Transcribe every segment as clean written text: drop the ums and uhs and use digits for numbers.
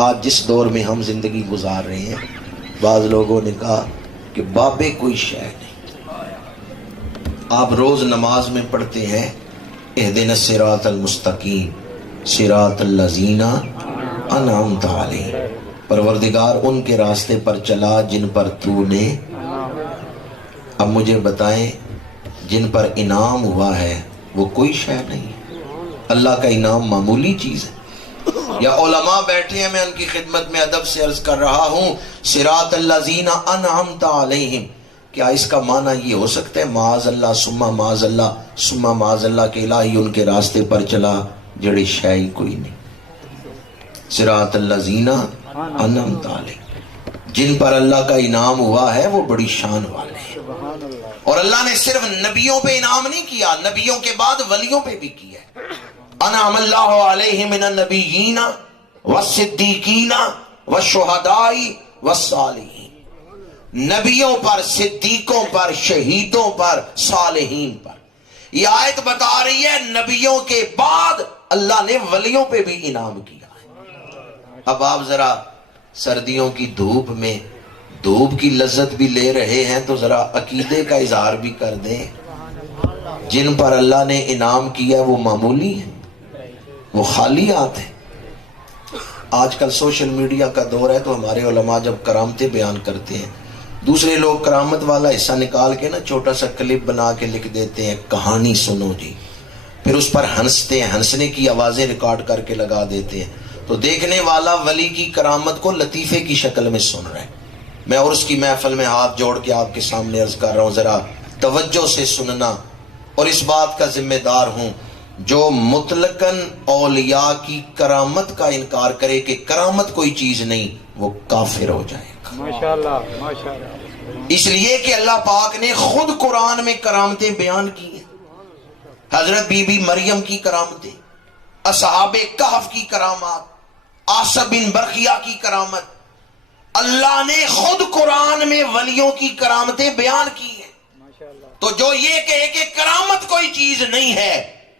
آج جس دور میں ہم زندگی گزار رہے ہیں، بعض لوگوں نے کہا کہ بابے کوئی شے نہیں۔ آپ روز نماز میں پڑھتے ہیں اہدنا الصراط المستقیم صراط الذین انعمت علیہم، پروردگار ان کے راستے پر چلا جن پر تو نے۔ اب مجھے بتائیں جن پر انعام ہوا ہے وہ کوئی شے نہیں ہے؟ اللہ کا انعام معمولی چیز ہے؟ یا علماء بیٹھے ہیں، میں ان کی خدمت میں ادب سے عرض کر رہا ہوں صراط الذین انعمت علیہم، کیا اس کا معنی یہ ہو سکتا ہے معاذ اللہ ثم معاذ اللہ ثم معاذ اللہ کہ الہی ان کے راستے پر چلا جڑی شے ہی کوئی نہیں؟ صراط الذین انعمت علیہم، جن پر اللہ کا انعام ہوا ہے وہ بڑی شان والے ہیں۔ اور اللہ نے صرف نبیوں پہ انعام نہیں کیا، نبیوں کے بعد ولیوں پہ بھی کیا ہے۔ انعم اللہ علیہم من النبیین والصدیقین والشہداء والصالحین، نبیوں پر، صدیقوں پر، شہیدوں پر، صالحین پر۔ یہ آیت بتا رہی ہے نبیوں کے بعد اللہ نے ولیوں پہ بھی انعام کیا ہے۔ اب آپ ذرا سردیوں کی دھوپ میں دھوپ کی لذت بھی لے رہے ہیں تو ذرا عقیدے کا اظہار بھی کر دیں، جن پر اللہ نے انعام کیا وہ معمولی ہے، وہ خالی ہاتھ ہے۔ آج کل سوشل میڈیا کا دور ہے تو ہمارے علماء جب کرامتیں بیان کرتے ہیں، دوسرے لوگ کرامت والا حصہ نکال کے نا چھوٹا سا کلپ بنا کے لکھ دیتے ہیں کہانی سنو جی، پھر اس پر ہنستے ہیں، ہنسنے کی آوازیں ریکارڈ کر کے لگا دیتے ہیں، تو دیکھنے والا ولی کی کرامت کو لطیفے کی شکل میں سن رہا ہے۔ میں اور اس کی محفل میں ہاتھ جوڑ کے آپ کے سامنے عرض کر رہا ہوں، ذرا توجہ سے سننا، اور اس بات کا ذمہ دار ہوں جو مطلقاً اولیاء کی کرامت کا انکار کرے کہ کرامت کوئی چیز نہیں، وہ کافر ہو جائے گا۔ ماشاءاللہ ماشاءاللہ، اس لیے کہ اللہ پاک نے خود قرآن میں کرامتیں بیان کی ہیں، حضرت بی بی مریم کی کرامتیں، اصحاب کہف کی کرامات، آصب بن برقیہ کی کرامت، اللہ نے خود قرآن میں ولیوں کی کرامتیں بیان کی ہیں۔ تو جو یہ کہے کہ کرامت کوئی چیز نہیں ہے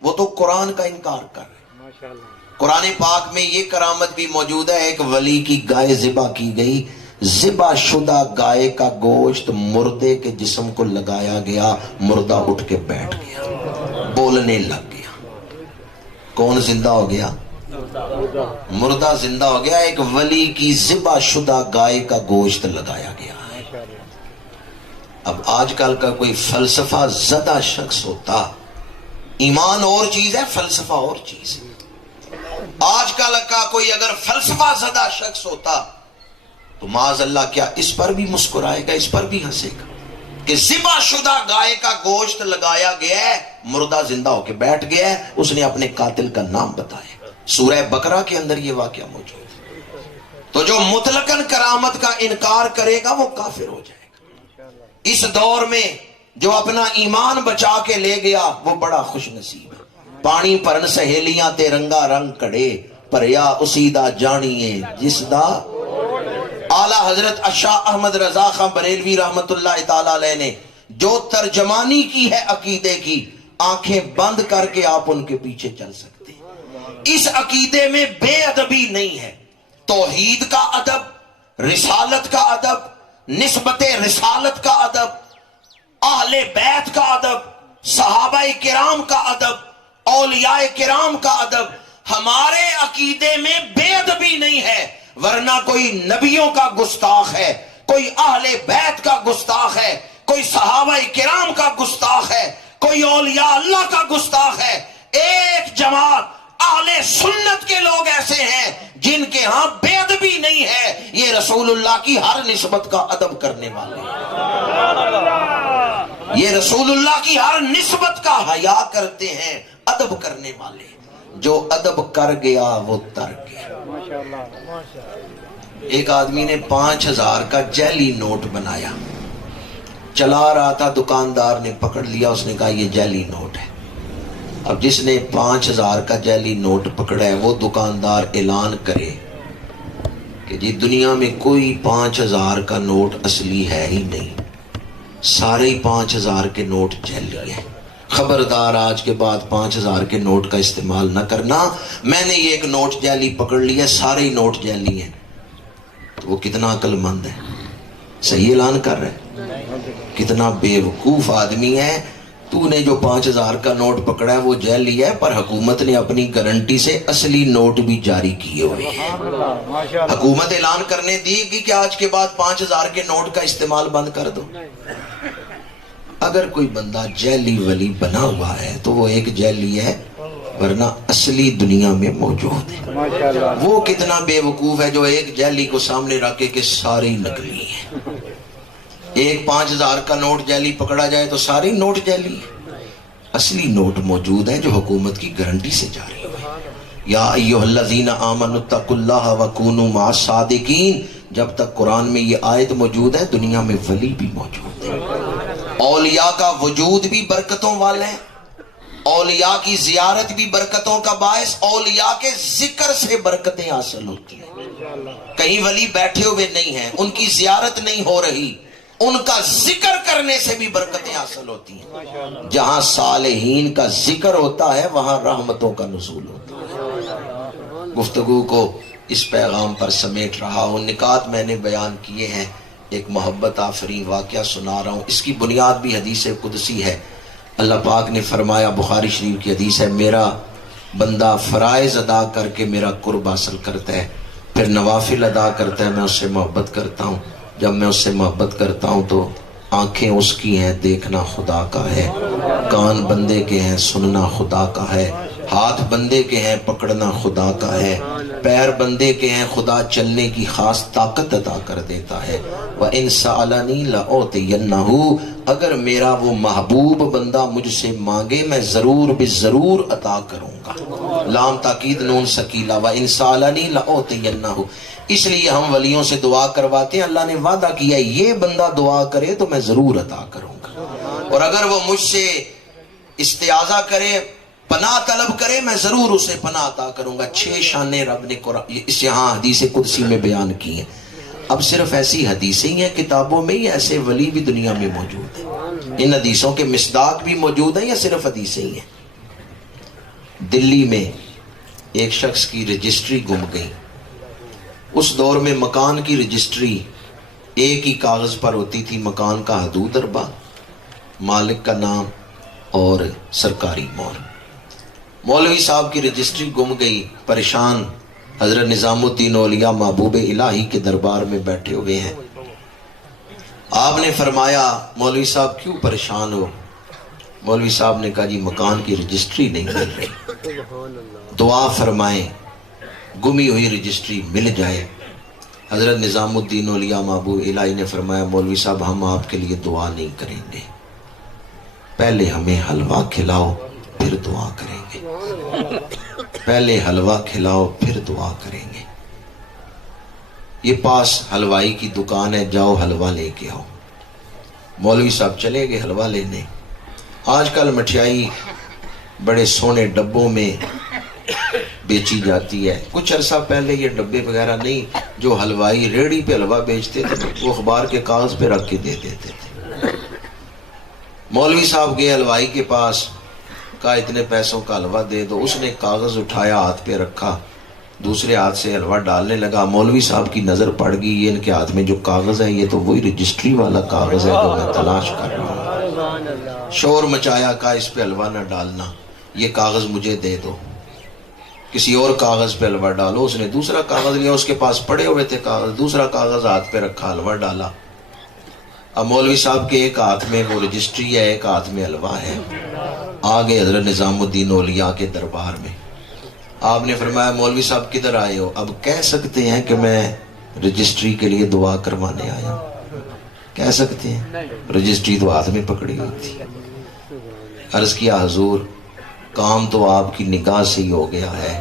وہ تو قرآن کا انکار کر رہے ہیں۔ قرآن پاک میں یہ کرامت بھی موجود ہے، ایک ولی کی گائے ذبح کی گئی، ذبح شدہ گائے کا گوشت مردے کے جسم کو لگایا گیا، مردہ اٹھ کے بیٹھ گیا، بولنے لگ گیا۔ کون زندہ ہو گیا؟ مردہ زندہ ہو گیا۔ ایک ولی کی ذبح شدہ گائے کا گوشت لگایا گیا ہے۔ اب آج کل کا کوئی فلسفہ زدہ شخص ہوتا، ایمان اور چیز ہے، فلسفہ اور چیز ہے۔ آج کل کا کوئی اگر فلسفہ زدہ شخص ہوتا تو معاذ اللہ کیا اس پر بھی مسکرائے گا، اس پر بھی ہنسے گا کہ ذبح شدہ گائے کا گوشت لگایا گیا ہے، مردہ زندہ ہو کے بیٹھ گیا ہے، اس نے اپنے قاتل کا نام بتایا۔ سورہ بقرہ کے اندر یہ واقعہ موجود ہے۔ تو جو مطلقاً کرامت کا انکار کرے گا وہ کافر ہو جائے گا۔ اس دور میں جو اپنا ایمان بچا کے لے گیا وہ بڑا خوش نصیب ہے۔ پانی پرن سہیلیاں تے رنگا رنگ کڑے، پریا اسی دا جانیے جس دا۔ اعلیٰ حضرت شاہ احمد رضا خان بریلوی رحمت اللہ تعالی علیہ نے جو ترجمانی کی ہے عقیدے کی، آنکھیں بند کر کے آپ ان کے پیچھے چل سکتے۔ اس عقیدے میں بے ادبی نہیں ہے، توحید کا ادب، رسالت کا ادب، نسبت رسالت کا ادب، اہل بیت کا ادب، صحابہ کرام کا ادب، اولیاء کرام کا ادب۔ ہمارے عقیدے میں بے ادبی نہیں ہے، ورنہ کوئی نبیوں کا گستاخ ہے، کوئی اہل بیت کا گستاخ ہے، کوئی صحابہ کرام کا گستاخ ہے، کوئی اولیاء اللہ کا گستاخ ہے۔ ایک جماعت اہل سنت کے لوگ ایسے ہیں جن کے ہاں بے ادبی نہیں ہے، یہ رسول اللہ کی ہر نسبت کا ادب کرنے والے ہیں، یہ رسول اللہ کی ہر نسبت کا حیا کرتے ہیں، ادب کرنے والے۔ جو ادب کر گیا وہ تر گیا۔ ایک آدمی نے 5000 کا جعلی نوٹ بنایا، چلا رہا تھا، دکاندار نے پکڑ لیا، اس نے کہا یہ جعلی نوٹ ہے۔ اب جس نے 5000 کا جعلی نوٹ پکڑا ہے وہ دکاندار اعلان کرے کہ جی دنیا میں کوئی 5000 کا نوٹ اصلی ہے ہی نہیں، سارے 5000 کے نوٹ جعلی ہیں۔ خبردار آج کے بعد 5000 کے نوٹ کا استعمال نہ کرنا. میں نے یہ ایک نوٹ جعلی پکڑ لیا, سارے ہی نوٹ جعلی ہیں. تو وہ کتنا عقل مند ہے, صحیح اعلان کر رہے ہیں. کتنا بے وقوف آدمی ہے. تو نے جو 5000 کا نوٹ پکڑا ہے وہ جعلی ہے, پر حکومت نے اپنی گارنٹی سے اصلی نوٹ بھی جاری کیے ہوئے ہیں. حکومت اعلان کرنے دی گی کہ آج کے بعد 5000 کے نوٹ کا استعمال بند کر دو. اگر کوئی بندہ جعلی ولی بنا ہوا ہے تو وہ ایک جعلی ہے, ورنہ اصلی دنیا میں موجود ہے. وہ کتنا بے وقوف ہے جو ایک جعلی کو سامنے رکھے کہ ساری نکلی ہیں. ایک 5000 کا نوٹ جعلی پکڑا جائے تو ساری نوٹ جعلی ہے. اصلی نوٹ موجود ہے جو حکومت کی گارنٹی سے جاری ہوئے. یا ایھا الذین آمنوا اتقوا اللہ وکونوا مع الصادقین. جب تک قرآن میں یہ آیت موجود ہے دنیا میں ولی بھی موجود ہے. اولیاء کا وجود بھی برکتوں والا ہے, اولیاء کی زیارت بھی برکتوں کا باعث, اولیاء کے ذکر سے برکتیں حاصل ہوتی ہیں. کہیں ولی بیٹھے ہوئے نہیں ہیں, ان کی زیارت نہیں ہو رہی, ان کا ذکر کرنے سے بھی برکتیں حاصل ہوتی ہیں. جہاں صالحین کا ذکر ہوتا ہے وہاں رحمتوں کا نزول ہوتا ہے. گفتگو کو اس پیغام پر سمیٹ رہا ہوں. نکات میں نے بیان کیے ہیں. ایک محبت آفرین واقعہ سنا رہا ہوں. اس کی بنیاد بھی حدیث قدسی ہے. اللہ پاک نے فرمایا, بخاری شریف کی حدیث ہے, میرا بندہ فرائض ادا کر کے میرا قرب حاصل کرتا ہے, پھر نوافل ادا کرتا ہے, میں اس سے محبت کرتا ہوں. جب میں اس سے محبت کرتا ہوں تو آنکھیں اس کی ہیں, دیکھنا خدا کا ہے. کان بندے کے ہیں, سننا خدا کا ہے. ہاتھ بندے کے ہیں, پکڑنا خدا کا ہے. پیر بندے کے ہیں, خدا چلنے کی خاص طاقت عطا کر دیتا ہے. وَإِن سَأَلَنِي لَأُعْطِيَنَّهُ. اگر میرا وہ محبوب بندہ مجھ سے مانگے میں ضرور بضرور عطا کروں گا. لام تاکید نون سکیلا. وَإِن سَأَلَنِي لَأُعْطِيَنَّهُ. اس لیے ہم ولیوں سے دعا کرواتے ہیں. اللہ نے وعدہ کیا یہ بندہ دعا کرے تو میں ضرور عطا کروں گا, اور اگر وہ مجھ سے استعاذہ کرے, پناہ طلب کرے, میں ضرور اسے پناہ عطا کروں گا. 6 شانیں رب نے اس یہاں حدیث قدسی میں بیان کی ہیں. اب صرف ایسی حدیثیں ہی ہیں کتابوں میں, یا ایسے ولی بھی دنیا میں موجود ہیں؟ ان حدیثوں کے مصداق بھی موجود ہیں یا صرف حدیثیں ہی ہیں؟ دلی میں ایک شخص کی رجسٹری گم گئی. اس دور میں مکان کی رجسٹری ایک ہی کاغذ پر ہوتی تھی, مکان کا حدود اربا, مالک کا نام اور سرکاری مہر. مولوی صاحب کی رجسٹری گم گئی. پریشان حضرت نظام الدین اولیاء محبوب الہی کے دربار میں بیٹھے ہوئے ہیں. آپ نے فرمایا مولوی صاحب کیوں پریشان ہو؟ مولوی صاحب نے کہا جی مکان کی رجسٹری نہیں مل رہی, دعا فرمائیں گمی ہوئی رجسٹری مل جائے. حضرت نظام الدین اولیاء محبوب الہی نے فرمایا مولوی صاحب ہم آپ کے لیے دعا نہیں کریں گے, پہلے ہمیں حلوہ کھلاؤ پھر دعا کریں گے. پہلے حلوہ کھلاؤ پھر دعا کریں گے. یہ پاس حلوائی کی دکان ہے, جاؤ حلوہ لے کے آؤ. مولوی صاحب چلے گئے حلوہ لینے. آج کل مٹھائی بڑے سونے ڈبوں میں بیچی جاتی ہے. کچھ عرصہ پہلے یہ ڈبے وغیرہ نہیں, جو حلوائی ریڑھی پہ حلوہ بیچتے تھے وہ اخبار کے کاغذ پہ رکھ کے دے دیتے تھے. مولوی صاحب گئے حلوائی کے پاس, کہا اتنے پیسوں کا حلوہ دے دو. اس نے کاغذ اٹھایا, ہاتھ پہ رکھا, دوسرے ہاتھ سے حلوہ ڈالنے لگا. مولوی صاحب کی نظر پڑ گئی, یہ ان کے ہاتھ میں جو کاغذ ہے یہ تو وہی رجسٹری والا کاغذ ہے جو میں تلاش کر رہا ہوں. شور مچایا, کہا اس پہ حلوہ نہ ڈالنا, یہ کاغذ مجھے دے دو, کسی اور کاغذ پہ حلوہ ڈالو. اس نے دوسرا کاغذ لیا, اس کے پاس پڑے ہوئے تھے کاغذ, دوسرا کاغذ ہاتھ پہ رکھا, حلوہ ڈالا. اب مولوی صاحب کے ایک ہاتھ میں وہ رجسٹری ہے, ایک ہاتھ میں حلوہ ہے. آگے حضرت نظام الدین اولیاء کے دربار میں. آپ نے فرمایا مولوی صاحب کدھر آئے ہو؟ اب کہہ سکتے ہیں کہ میں رجسٹری کے لیے دعا کروانے آیا ہوں, کہہ سکتے ہیں؟ رجسٹری تو ہاتھ میں پکڑی ہوئی تھی. عرض کیا حضور کام تو آپ کی نگاہ سے ہی ہو گیا ہے,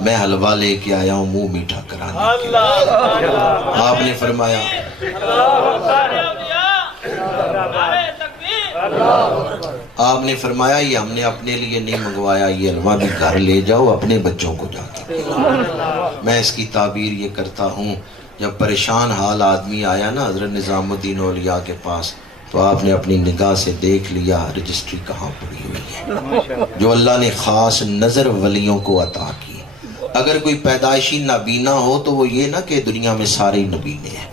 میں حلوہ لے کے آیا ہوں منہ میٹھا کرانے کے لیے. آپ نے فرمایا یہ ہم نے اپنے لیے نہیں منگوایا, یہ حلوہ بھی گھر لے جاؤ اپنے بچوں کو جا کے. میں اس کی تعبیر یہ کرتا ہوں, جب پریشان حال آدمی آیا نا حضرت نظام الدین اولیاء کے پاس, تو آپ نے اپنی نگاہ سے دیکھ لیا رجسٹری کہاں پڑی ہوئی ہے جو اللہ نے خاص نظر ولیوں کو عطا کی۔ اگر کوئی پیدائشی نابینا ہو تو وہ یہ نہ کہ دنیا میں سارے نبینے ہیں،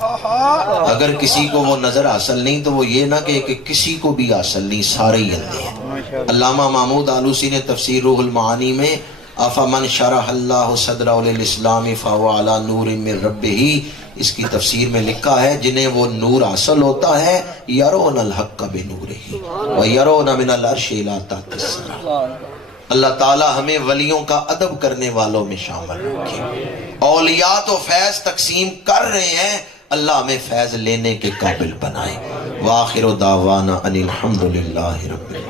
اگر کسی کو وہ نظر حاصل نہیں تو وہ یہ نہ کہ کسی کو بھی حاصل نہیں، سارے ہی اندھے ہیں۔ علامہ محمود آلوسی نے تفسیر روح المعانی میں افمن شرح اللہ صدرہ للاسلام فہو علی نور من ربہ، اس کی تفسیر میں لکھا ہے جنہیں وہ نور حاصل ہوتا ہے یرون الحق بنورہ ویرون من العرش الی تحت الثری۔ اللہ تعالی ہمیں ولیوں کا ادب کرنے والوں میں شامل رکھے۔ اولیاء تو فیض تقسیم کر رہے ہیں، اللہ ہمیں فیض لینے کے قابل بنائے۔ وآخر دعوانا ان الحمد للہ رب العالمین۔